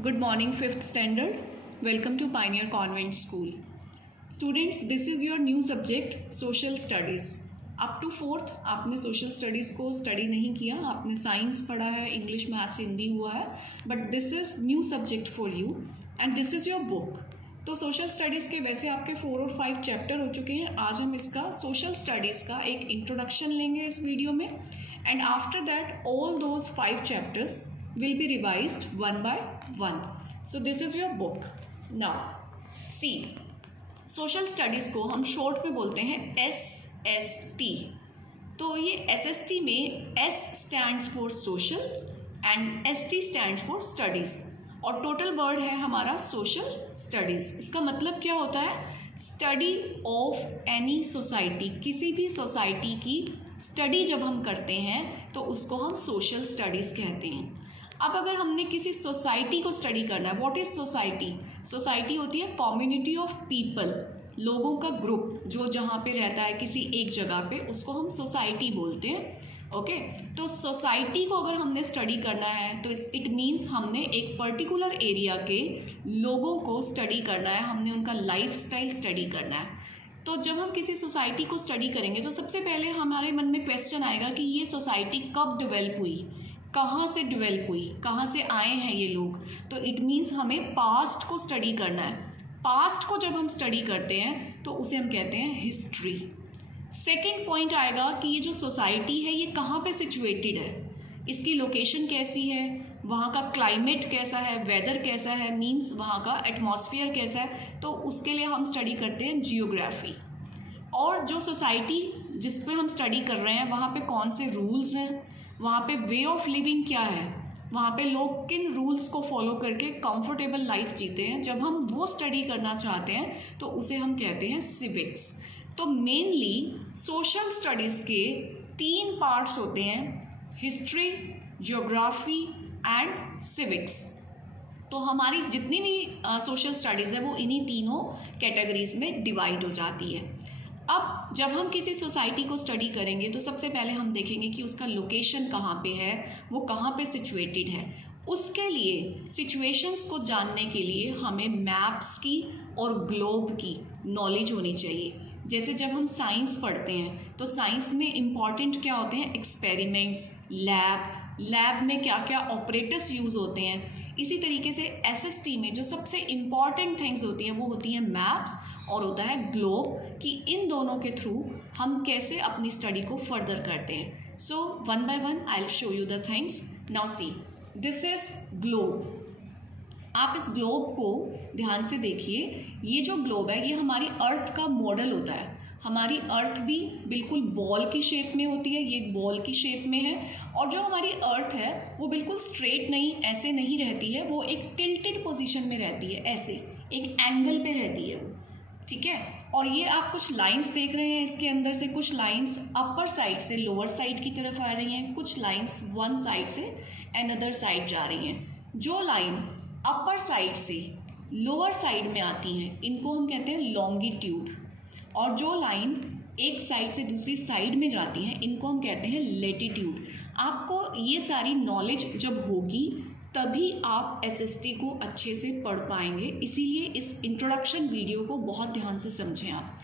Good morning, 5th standard. Welcome to Pioneer Convent School. Students, this is your new subject, Social Studies. Up to 4th आपने social studies को study नहीं किया, आपने science पढ़ा है, English maths Hindi हुआ है, but this is new subject for you and this is your book. तो सोशल स्टडीज़ के वैसे आपके 4 और 5 चैप्टर हो चुके हैं. आज हम इसका सोशल स्टडीज़ का एक इंट्रोडक्शन लेंगे इस वीडियो में, and after that all those 5 chapters will be revised one by one. So this is your book. Now see, social studies को हम short में बोलते हैं SST. तो ये SST में S stands for social and ST stands for studies और total word है हमारा social studies. इसका मतलब क्या होता है? Study of any society. किसी भी सोसाइटी की स्टडी जब हम करते हैं तो उसको हम सोशल स्टडीज़ कहते हैं. अब अगर हमने किसी सोसाइटी को स्टडी करना है, व्हाट इज़ सोसाइटी? सोसाइटी होती है कम्युनिटी ऑफ पीपल, लोगों का ग्रुप जो जहाँ पे रहता है किसी एक जगह पे, उसको हम सोसाइटी बोलते हैं. ओके, तो सोसाइटी को अगर हमने स्टडी करना है तो इट मीन्स हमने एक पर्टिकुलर एरिया के लोगों को स्टडी करना है, हमने उनका लाइफस्टाइल स्टडी करना है. तो जब हम किसी सोसाइटी को स्टडी करेंगे तो सबसे पहले हमारे मन में क्वेश्चन आएगा कि ये सोसाइटी कब डेवलप हुई, कहाँ से डेवलप हुई, कहाँ से आए हैं ये लोग. तो इट मीन्स हमें पास्ट को स्टडी करना है. पास्ट को जब हम स्टडी करते हैं तो उसे हम कहते हैं हिस्ट्री. सेकंड पॉइंट आएगा कि ये जो सोसाइटी है ये कहाँ पे सिचुएटेड है, इसकी लोकेशन कैसी है, वहाँ का क्लाइमेट कैसा है, वेदर कैसा है, मीन्स वहाँ का एटमॉस्फेयर कैसा है. तो उसके लिए हम स्टडी करते हैं जियोग्राफी. और जो सोसाइटी जिस पे हम स्टडी कर रहे हैं वहाँ पे कौन से रूल्स हैं, वहाँ पे वे ऑफ लिविंग क्या है, वहाँ पे लोग किन रूल्स को फॉलो करके कंफर्टेबल लाइफ जीते हैं, जब हम वो स्टडी करना चाहते हैं तो उसे हम कहते हैं सिविक्स. तो मेनली सोशल स्टडीज़ के 3 पार्ट्स होते हैं, हिस्ट्री, ज्योग्राफी एंड सिविक्स. तो हमारी जितनी भी सोशल स्टडीज़ है वो इन्हीं तीनों कैटेगरीज में डिवाइड हो जाती है. अब जब हम किसी सोसाइटी को स्टडी करेंगे तो सबसे पहले हम देखेंगे कि उसका लोकेशन कहाँ पे है, वो कहाँ पे सिचुएटेड है. उसके लिए सिचुएशंस को जानने के लिए हमें मैप्स की और ग्लोब की नॉलेज होनी चाहिए. जैसे जब हम साइंस पढ़ते हैं तो साइंस में इम्पॉर्टेंट क्या होते हैं, एक्सपेरिमेंट्स, लैब में क्या क्या ऑपरेटर्स यूज़ होते हैं. इसी तरीके से एसएसटी में जो सबसे इम्पॉर्टेंट थिंग्स होती हैं वो होती हैं मैप्स और होता है ग्लोब, कि इन दोनों के थ्रू हम कैसे अपनी स्टडी को फर्दर करते हैं. So one by one I will show you the things. Now see, this is globe. आप इस ग्लोब को ध्यान से देखिए. ये जो ग्लोब है ये हमारी अर्थ का मॉडल होता है. हमारी अर्थ भी बिल्कुल बॉल की शेप में होती है, ये बॉल की शेप में है. और जो हमारी अर्थ है वो बिल्कुल स्ट्रेट नहीं, ऐसे नहीं रहती है, वो एक टिल्टेड पोजीशन में रहती है, ऐसे एक एंगल पे रहती है वो. ठीक है. और ये आप कुछ लाइंस देख रहे हैं, इसके अंदर से कुछ लाइंस अपर साइड से लोअर साइड की तरफ आ रही हैं, कुछ लाइंस वन साइड से अनदर साइड जा रही हैं. जो लाइन अपर साइड से लोअर साइड में आती हैं इनको हम कहते हैं लॉन्गिट्यूड, और जो लाइन एक साइड से दूसरी साइड में जाती हैं इनको हम कहते हैं लेटीट्यूड. आपको ये सारी नॉलेज जब होगी तभी आप एसएसटी को अच्छे से पढ़ पाएंगे. इसीलिए इस इंट्रोडक्शन वीडियो को बहुत ध्यान से समझें आप.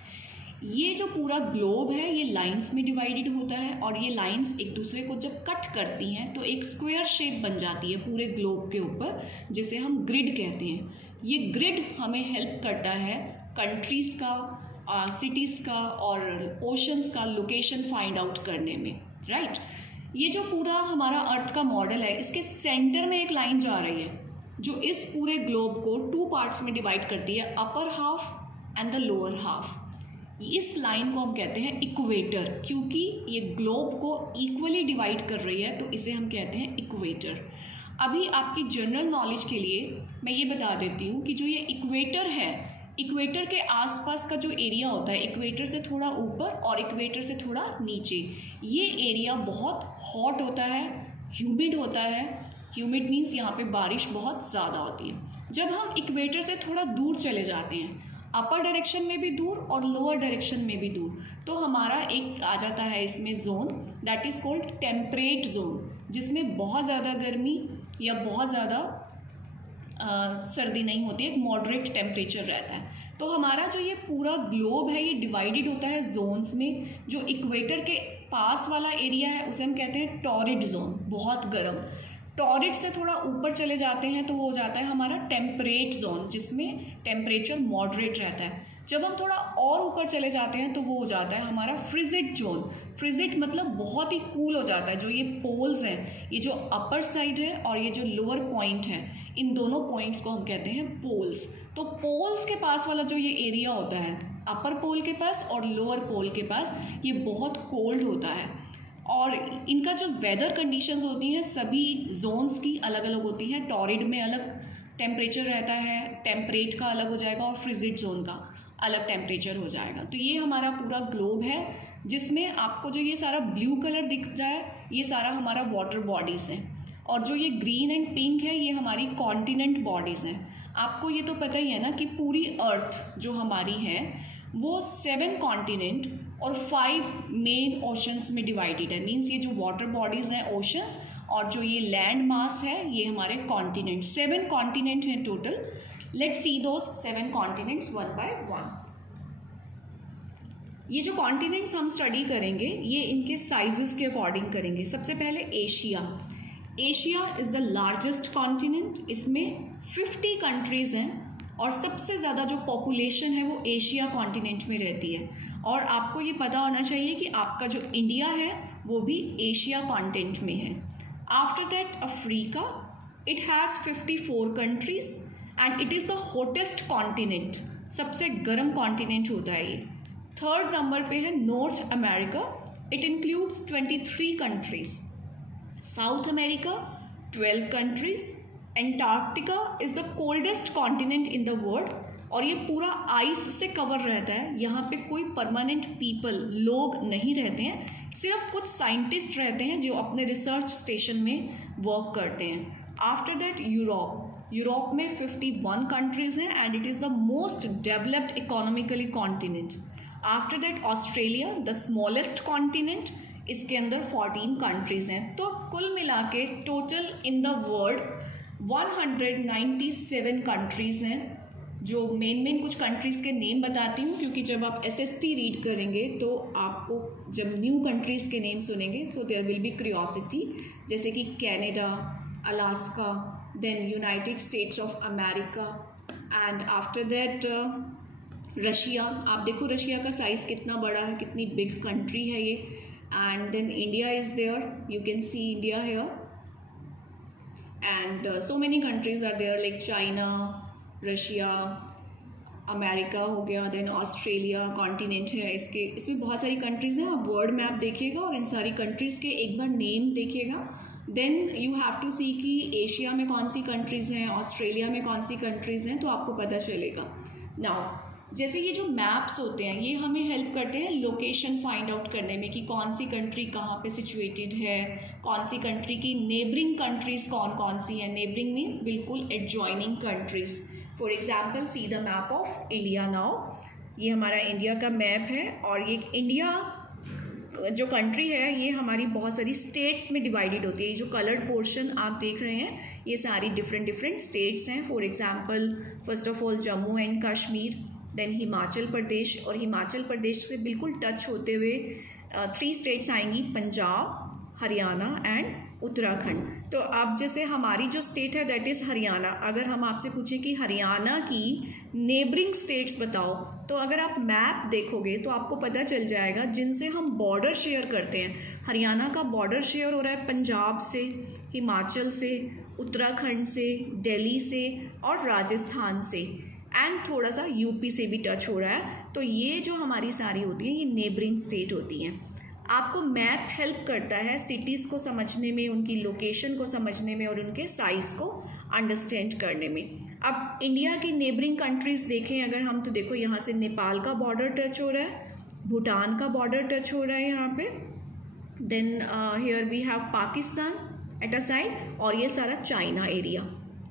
ये जो पूरा ग्लोब है ये लाइंस में डिवाइडेड होता है, और ये लाइंस एक दूसरे को जब कट करती हैं तो एक स्क्वायर शेप बन जाती है पूरे ग्लोब के ऊपर, जिसे हम ग्रिड कहते हैं. ये ग्रिड हमें हेल्प करता है कंट्रीज़ का, सिटीज़ का और ओशंस का लोकेशन फाइंड आउट करने में. राइट. ये जो पूरा हमारा अर्थ का मॉडल है इसके सेंटर में एक लाइन जा रही है जो इस पूरे ग्लोब को 2 पार्ट्स में डिवाइड करती है, upper half and the lower half. इस लाइन को हम कहते हैं इक्वेटर, क्योंकि ये ग्लोब को इक्वली डिवाइड कर रही है तो इसे हम कहते हैं इक्वेटर. अभी आपकी जनरल नॉलेज के लिए मैं ये बता देती हूँ कि जो ये इक्वेटर है, इक्वेटर के आसपास का जो एरिया होता है, इक्वेटर से थोड़ा ऊपर और इक्वेटर से थोड़ा नीचे, ये एरिया बहुत हॉट होता है, ह्यूमिड होता है. ह्यूमिड मीन्स यहाँ पे बारिश बहुत ज़्यादा होती है. जब हम इक्वेटर से थोड़ा दूर चले जाते हैं, अपर डायरेक्शन में भी दूर और लोअर डायरेक्शन में भी दूर, तो हमारा एक आ जाता है इसमें zone, that is called temperate zone, जिसमें बहुत ज़्यादा गर्मी या बहुत ज़्यादा सर्दी नहीं होती है, एक मॉडरेट टेम्परेचर रहता है। तो हमारा जो ये पूरा ग्लोब है ये डिवाइडेड होता है जोन्स में। जो इक्वेटर के पास वाला एरिया है उसे हम कहते हैं टॉरिड जोन, बहुत गर्म। टॉरिड से थोड़ा ऊपर चले जाते हैं तो वो हो जाता है हमारा टेम्परेट जोन, जिसमें टेम्परेचर मॉडरेट रहता है। जब हम थोड़ा और ऊपर चले जाते हैं तो वो हो जाता है हमारा फ्रिजिड जोन। फ्रिजिड मतलब बहुत ही कूल हो जाता है। जो ये पोल्स हैं, ये जो अपर साइड है और ये जो लोअर पॉइंट है, इन दोनों पॉइंट्स को हम कहते हैं पोल्स। तो पोल्स के पास वाला जो ये एरिया होता है, अपर पोल के पास और लोअर पोल के पास, ये बहुत कोल्ड होता है। और इनका जो वेदर कंडीशंस होती हैं सभी जोन्स की अलग अलग होती हैं। टॉरिड में अलग टेम्परेचर रहता है, टेम्परेट का अलग हो जाएगा और फ्रिजिड जोन का अलग टेम्परेचर हो जाएगा। तो ये हमारा पूरा ग्लोब है, जिसमें आपको जो ये सारा ब्लू कलर दिख रहा है ये सारा हमारा वाटर बॉडीज़ हैं, और जो ये ग्रीन एंड पिंक है ये हमारी कॉन्टिनेंट बॉडीज़ हैं। आपको ये तो पता ही है ना कि पूरी अर्थ जो हमारी है वो 7 कॉन्टिनेंट और 5 मेन ओशंस में डिवाइडेड है। मीन्स ये जो वाटर बॉडीज़ हैं ओशंस, और जो ये लैंड मास है ये हमारे कॉन्टिनेंट। 7 कॉन्टिनेंट हैं total. Let's see those 7 continents one by one. ये जो कॉन्टिनेंट्स हम स्टडी करेंगे ये इनके साइजेस के अकॉर्डिंग करेंगे। सबसे पहले Asia. Asia is the largest continent. इसमें 50 कंट्रीज़ हैं और सबसे ज़्यादा जो पॉपुलेशन है वो एशिया कॉन्टिनेंट में रहती है। और आपको ये पता होना चाहिए कि आपका जो इंडिया है वो भी एशिया कॉन्टिनेंट में है। After that Africa, it has 54 countries and it is the hottest continent. सबसे गर्म कॉन्टिनेंट होता है ये। थर्ड नंबर पे है north America, it includes 23 countries. South America 12 countries. Antarctica is the coldest continent in the world, और ये पूरा आइस से कवर रहता है। यहाँ पे कोई परमानेंट पीपल, लोग नहीं रहते हैं, सिर्फ कुछ साइंटिस्ट रहते हैं जो अपने रिसर्च स्टेशन में वर्क करते हैं। After that Europe. यूरोप में 51 कंट्रीज़ हैं and it is the most developed economically continent. After that Australia, the smallest continent, इसके अंदर 14 कंट्रीज़ हैं। तो कुल मिला के total in the world 197 countries हैं। जो मेन कुछ कंट्रीज़ के नेम बताती हूँ, क्योंकि जब आप SST रीड करेंगे तो आपको जब न्यू कंट्रीज़ के नेम सुनेंगे so there will be curiosity. जैसे कि Canada, Alaska, then United States of America, and after that Russia. आप देखो रशिया का साइज़ कितना बड़ा है, कितनी बिग कंट्री है ये। And then India is there, you can see India here, and so many countries are there like China, Russia, America हो गया, देन ऑस्ट्रेलिया कॉन्टिनेंट है इसके। इसमें बहुत सारी कंट्रीज़ हैं। आप वर्ल्ड मैप देखिएगा और इन सारी कंट्रीज़ के एक बार नेम देखिएगा। देन यू हैव टू सी कि एशिया में कौन सी कंट्रीज़ हैं, ऑस्ट्रेलिया में कौन सी कंट्रीज़ हैं, तो आपको पता चलेगा। नाउ जैसे ये जो मैप्स होते हैं ये हमें हेल्प करते हैं लोकेशन फाइंड आउट करने में कि कौन सी कंट्री कहाँ पे सिचुएटेड है, कौन सी कंट्री की नेबरिंग कंट्रीज़ कौन कौन सी हैं। नेबरिंग मीन्स बिल्कुल adjoining countries. For example C the map of India now. ये हमारा इंडिया का मैप है, और ये इंडिया जो कंट्री है ये हमारी बहुत सारी स्टेट्स में डिवाइडेड होती है। ये जो कलर्ड पोर्शन आप देख रहे हैं ये सारी डिफरेंट स्टेट्स हैं। For example first of all Jammu and Kashmir, then Himachal Pradesh, और हिमाचल प्रदेश से बिल्कुल टच होते हुए 3 स्टेट्स आएंगी, पंजाब, हरियाणा एंड उत्तराखंड। तो अब जैसे हमारी जो स्टेट है दैट इज़ हरियाणा। अगर हम आपसे पूछें कि हरियाणा की नेबरिंग स्टेट्स बताओ, तो अगर आप मैप देखोगे तो आपको पता चल जाएगा जिनसे हम बॉर्डर शेयर करते हैं। हरियाणा का बॉर्डर शेयर हो रहा है पंजाब से, हिमाचल से, उत्तराखंड से, दिल्ली से और राजस्थान से, एंड थोड़ा सा यूपी से भी टच हो रहा है। तो ये जो हमारी सारी होती हैं ये नेबरिंग स्टेट होती हैं। आपको मैप हेल्प करता है सिटीज़ को समझने में, उनकी लोकेशन को समझने में और उनके साइज़ को अंडरस्टैंड करने में। अब इंडिया की नेबरिंग कंट्रीज़ देखें अगर हम, तो देखो यहाँ से नेपाल का बॉर्डर टच हो रहा है, भूटान का बॉर्डर टच हो रहा है यहाँ पे, then here we have Pakistan at a side, और ये सारा चाइना एरिया,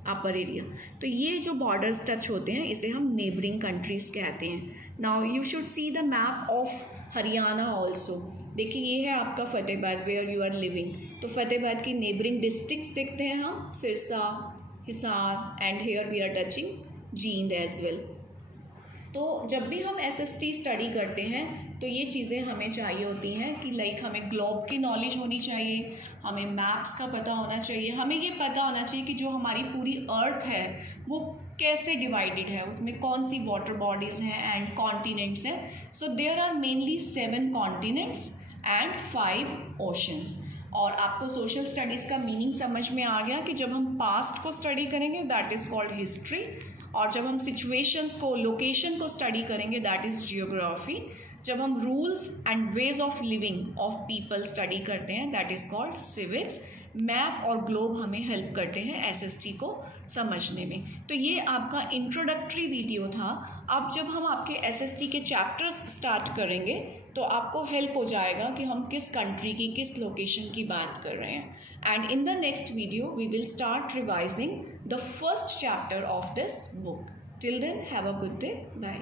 अपर एरिया। तो ये जो बॉर्डर्स टच होते हैं इसे हम नेबरिंग कंट्रीज़ कहते हैं। Now you should see the map of Haryana also. देखिए ये है आपका Fatehabad where you are living. तो फतेहाबाद की नेबरिंग डिस्ट्रिक्ट्स देखते हैं हम, Sirsa, Hisar, and here we are touching Jind as well. तो जब भी हम SST स्टडी करते हैं तो ये चीज़ें हमें चाहिए होती हैं कि लाइक हमें ग्लोब की नॉलेज होनी चाहिए, हमें मैप्स का पता होना चाहिए, हमें ये पता होना चाहिए कि जो हमारी पूरी अर्थ है वो कैसे डिवाइडेड है, उसमें कौन सी वाटर बॉडीज़ हैं एंड कॉन्टिनेंट्स हैं. So there are mainly 7 continents and 5 oceans. और आपको सोशल स्टडीज़ का मीनिंग समझ में आ गया कि जब हम पास्ट को स्टडी करेंगे दैट इज़ कॉल्ड हिस्ट्री, और जब हम सिचुएशंस को, लोकेशन को स्टडी करेंगे दैट इज़ जियोग्राफी. जब हम rules and ways of living of people study करते हैं that is called civics. Map और ग्लोब हमें हेल्प करते हैं SST को समझने में. तो ये आपका इंट्रोडक्टरी वीडियो था. अब जब हम आपके SST के चैप्टर्स स्टार्ट करेंगे तो आपको हेल्प हो जाएगा कि हम किस कंट्री की, किस लोकेशन की बात कर रहे हैं. And in the next video we will start revising the first chapter of this book. Till then have a good day. Bye.